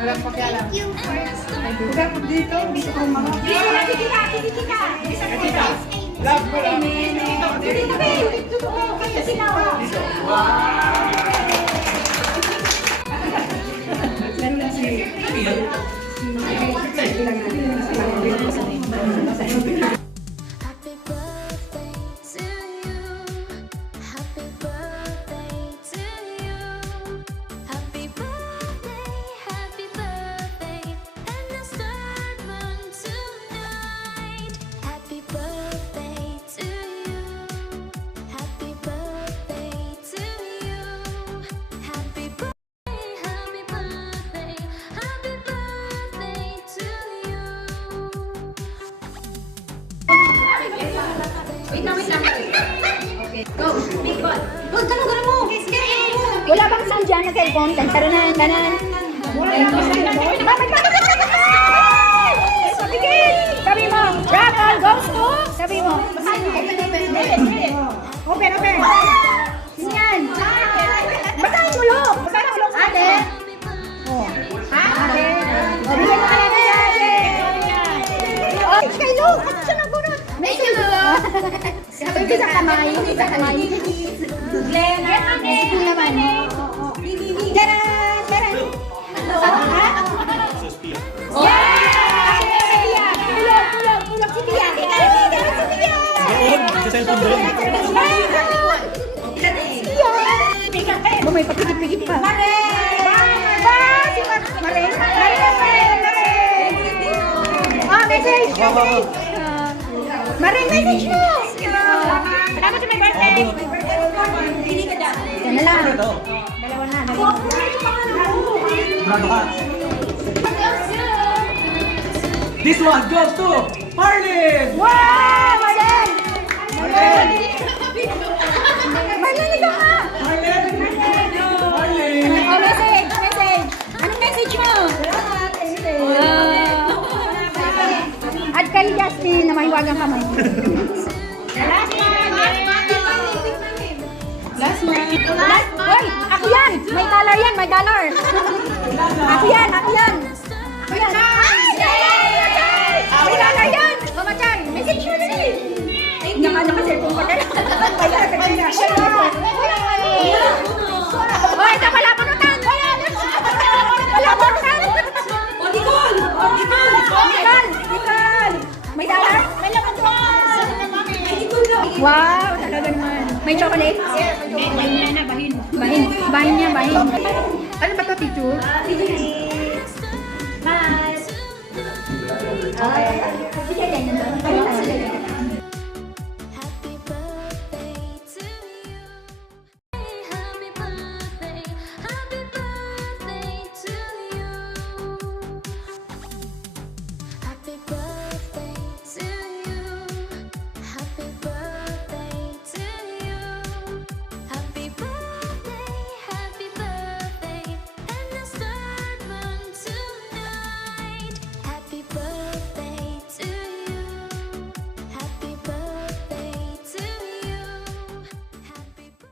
Alam pa kaya lang. Budak dito, dito ko mga. Dito. Love ko lang. Happy birthday to you. Happy birthday to you. Happy birthday, and let's start one tonight. Happy birthday to you. Happy birthday to you. Happy birthday, happy birthday, happy birthday to you. Wait lang. Okay, go. Big ball. Go, tanong mo. Wala bang sound dyan na cellphone? Tantaranan, tanan. Sabi mo, Raffle goes to? Sabi mo. Open. Yan. Basahin mo, Lok. Basahin mo, Lok. Ate. Oh. Ate. O, bigyan mo ka na na, ate. Oh, kay Lok. At siya nagunod. May tulog. Sabi ko sa kamay. Sa kamay. Lena. Sige naman. Charan! Charan! Tulog si Pia! Tulog si Pia! Doon, sa cellphone doon. May papigit-pigit pa. Mare! Si Mare! Oh, message! Mare, message mo! Salamat sa my birthday! Yan na lang. Ito. Dalawa na. Bravo ka. This one goes to Marlin! Wow! Marlin! Marlin, ikaw nga! Marlin! Oh, message! Anong message mo? At kay Justin na mahiwagang kamay. Last one. Hoy, ako yan! May dollar yan, may dollar! Ako yan! Ako yan! May dollar yan! Mama Chan, message mo na rin! Naka-cellphone pa ka na. Hoy, ito pala punutan! Wala punutan! Dikol! May dollar? May laman doon! Wow, talaga naman. May chocolate? Bahin niya. Ano ba ito, picture? Bye!